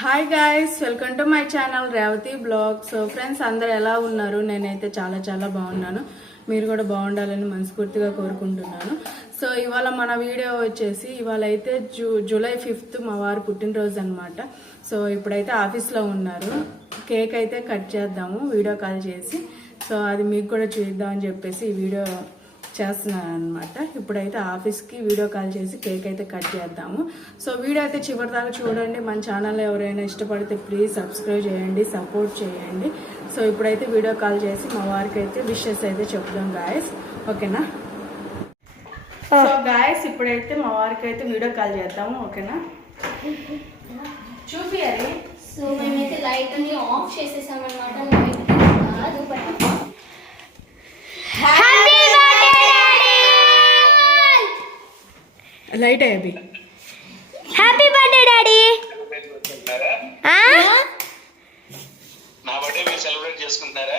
Hi guys welcome to my channel Revathi blog so friends అందరు ఎలా ఉన్నారు? నేనైతే చాలా చాలా బాగున్నాను. మీరు కూడా బాగుండాలని మనస్ఫూర్తిగా కోరుకుంటున్నాను. సో ఇవాళ మన వీడియో వచ్చేసి ఇవాళ అయితే జూ జూలై ఫిఫ్త్ మా వారు పుట్టినరోజు అనమాట సో ఇప్పుడైతే ఆఫీస్లో ఉన్నారు. కేక్ అయితే కట్ చేద్దాము వీడియో కాల్ చేసి. సో అది మీకు కూడా చూద్దామని చెప్పేసి ఈ వీడియో చేస్తున్నాను అనమాట ఇప్పుడైతే ఆఫీస్కి వీడియో కాల్ చేసి కేక్ అయితే కట్ చేద్దాము. సో వీడియో అయితే చివరి దాకా చూడండి. మన ఛానల్ ఎవరైనా ఇష్టపడితే ప్లీజ్ సబ్స్క్రైబ్ చేయండి సపోర్ట్ చేయండి. సో ఇప్పుడైతే వీడియో కాల్ చేసి మా వారికి అయితే విషెస్ అయితే చెప్దాం గాయస్. ఓకేనా? సో గాయస్ ఇప్పుడైతే మా వారికి అయితే వీడియో కాల్ చేద్దాము. ఓకేనా? చూపియాలి. సో మేమైతే లైట్ అన్ని ఆఫ్ చేసేసాం అనమాట లైట్ కాదు బట్ లైట్ అయ్యి హ్యాపీ బర్త్డే డాడీ నా బర్త్డే మీరు సెలబ్రేట్ చేసుకుంటారా?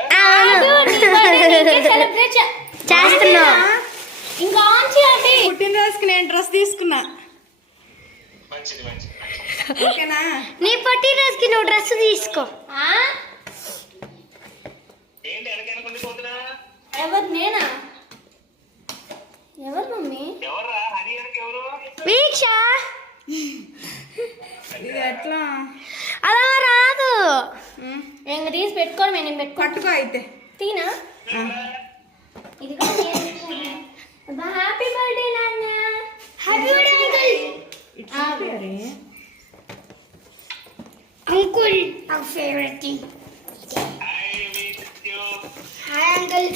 సెలబ్రేట్ చేస్తున్నా ఇంకా ఆన్ చేయండి. పుట్టినరోజుకి నేను డ్రెస్ తీసుకున్నా. మంచిది మంచిది ఓకేనా? నీ పుట్టినరోజుకి నువ్వు డ్రెస్ తీసుకో. ఎవరు నేనా ఎవరు మమ్మీ ఎవర్రా హరి వెనక ఎవరు వీక్ష ఇది ఎట్లా? అలా రాదు. ఇంకా తీసి పెట్టుకోవడం నేను పెట్టుకో. పట్టుకో అయితే. తీనా? ఇది హ్యాపీ బర్త్డే నాన్న. Happy birthday uncle uncle our favourite thing hi uncle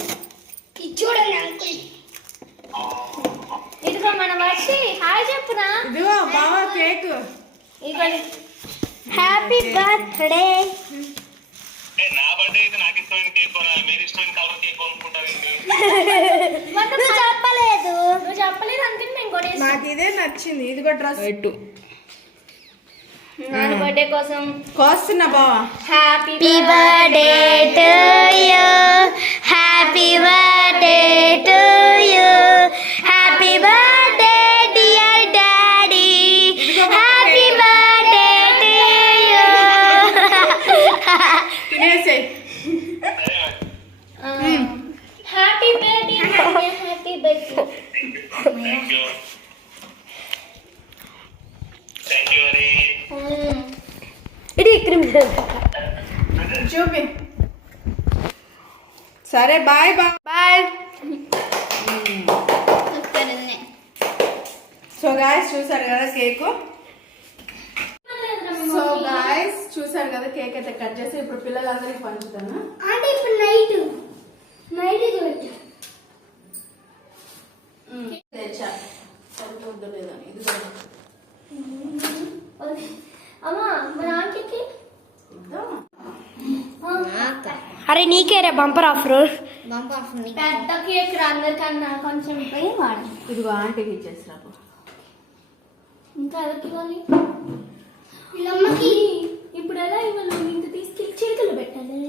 ఇది చూడండి అంకుల్ ఇదిగో మన వర్షి హాయ్ చెప్పునా ఇదిగో హ్యాపీ బర్త్డే ఏ నా బర్త్డే అయితే నాకు ఇష్టమైన కేక్ కొనాలి. మీరు ఇష్టమైన కలర్ కేక్ కొనుక్కుంటారు నువ్వు చెప్పలేదు. నువ్వు చెప్పలేదు అందుకని మేము కొనేసి నాకు ఇదే నచ్చింది. ఇదిగో డ్రెస్ పెట్టు నాన్న బర్త్డే కోసం. కోస్తున్నా బావా. Happy happy birthday to you happy birthday to ఇది క్రీమ్ చూపి సరే bye bye bye so guys చూసారు కదా కేక్? సో గాయస్ చూసారు కదా కేక్ అయితే కట్ చేసి ఇప్పుడు పిల్లలందరికీ పంచుతాను. అంటే ఇప్పుడు నైట్ నైట్ ఇది పెట్టు తెచ్చా సరిపోద్దో లేదో అని. ఇది కూడా అమ్మా మన ఆంటీకి ఇద్దాం. అరే నీకేరా బంపర్ ఆఫర్ పెద్ద కేక్ అందరికన్నా కొంచెం పోయి వాడు. ఇదిగో ఆంటీకి. ఇంకా వీళ్ళమ్మకి ఇప్పుడు ఎలా ఇవ్వాలి ఇంత తీసుకెళ్ళి పెట్టాలి.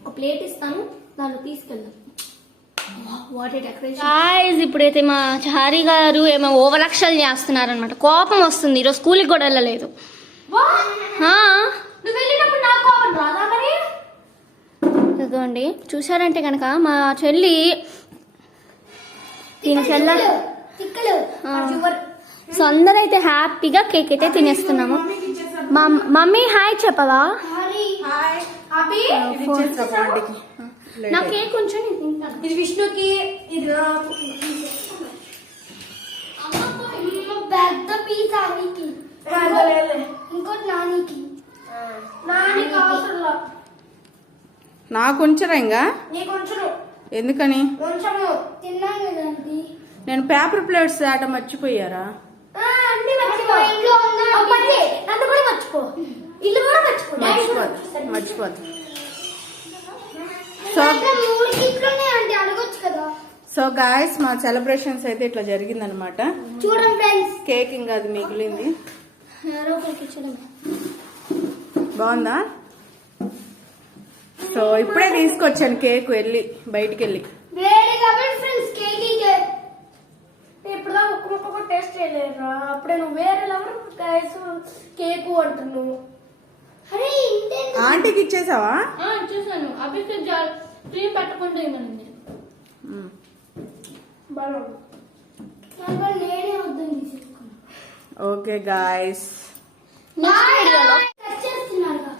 ఒక ప్లేట్ ఇస్తాను దాంట్లో తీసుకెళ్దాం. గాయస్ ఇప్పుడైతే మా చారి గారు ఏమో ఓవలక్షలు చేస్తున్నారు అనమాట కోపం వస్తుంది ఈరోజు స్కూల్కి కూడా వెళ్ళలేదు. ఆ, నువ్వు వెళ్ళినప్పుడు నాకు కోపం రాదా మరి? ఇదిగోండి. చూసారంటే కనుక మా చెల్లి దీని చెల్ల. సో అందరైతే హ్యాపీగా కేక్ అయితే తినేస్తున్నాము. మమ్మీ హాయ్ చెప్పవా? నా కేక్ కొంచెం నేను ఇది విష్ణుకి ఇది. పెద్ద పీస్ ఆనికి. ఇంకోటి నానికి. అవసరం నాకు ఉంచరా ఇంకా ఎందుకని నేను పేపర్ ప్లేట్స్ దాట మర్చిపోయారా? మర్చిపోదు. సో సో గాయస్ మా సెలబ్రేషన్స్ అయితే ఇట్లా జరిగిందనమాట చూడండి ఫ్రెండ్స్ కేక్ ఇంకా అది మిగిలింది. బాగుందా? సో ఇప్పుడే తీసుకొచ్చాను కేక్ వెళ్ళి బయటికి వెళ్ళి టేస్ట్ అప్పుడే నువ్వు వేరే కేకు అంటున్నావు. ఆంటీకి ఇచ్చేసావా? చూసాను అభికి క్రీమ్ పెట్టకుండా ఓకే గాయస్ నెక్స్ట్ వీడియోలో కట్ చేస్తున్నారు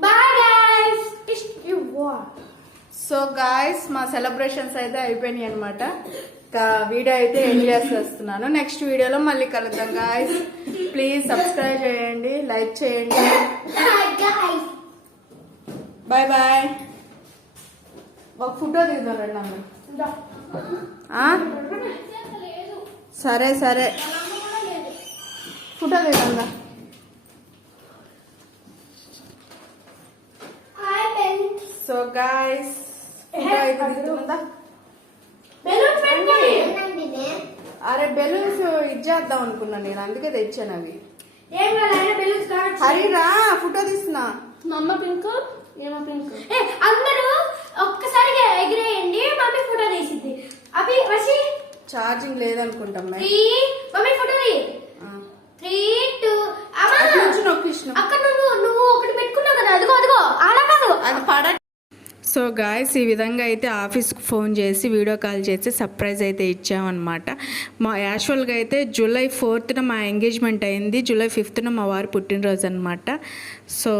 bye guys you what so guys మా సెలబ్రేషన్స్ అయితే అయిపోయినాయి అనమాట వీడియో అయితే ఎండ్ చేసేస్తున్నాను. నెక్స్ట్ వీడియోలో మళ్ళీ కలుద్దాం గాయస్ ప్లీజ్ సబ్స్క్రైబ్ చేయండి లైక్ చేయండి. బాయ్ బాయ్ ఒక ఫోటో దిగుదాం రండి? సరే సరే. ఫోటో దిగుదా సో గాయస్ అరే బెలూన్స్ ఇచ్చేద్దాం అనుకున్నాను నేను అందుకే తెచ్చాను అవి. ఏం కాదు బెలూన్స్ కావచ్చు హరి రా ఫోటో తీస్తున్నా. మా అమ్మ పింక్ ఏమో పింక్. ఏ, అందరూ ఒక్కసారిగా ఎగిరేయండి మమ్మీ ఫోటో తీసిద్ది. అభి వసి ఛార్జింగ్ లేదనుకుంటాం. త్రీ మమ్మీ ఫోటో తీ ఆ. త్రీ టూ అమ్మా అటు నుంచి నొక్కు కృష్ణ అక్కడ నువ్వు నువ్వు ఒకటి పెట్టుకున్నావు కదా అదిగో అదిగో అలా కాదు అది పడ సో గాయస్ ఈ విధంగా అయితే ఆఫీస్కి ఫోన్ చేసి వీడియో కాల్ చేసి సర్ప్రైజ్ అయితే ఇచ్చామన్నమాట. మా యాక్చువల్గా అయితే జూలై ఫోర్త్న మా ఎంగేజ్మెంట్ అయింది. జూలై ఫిఫ్త్న మా వారి పుట్టినరోజు అనమాట సో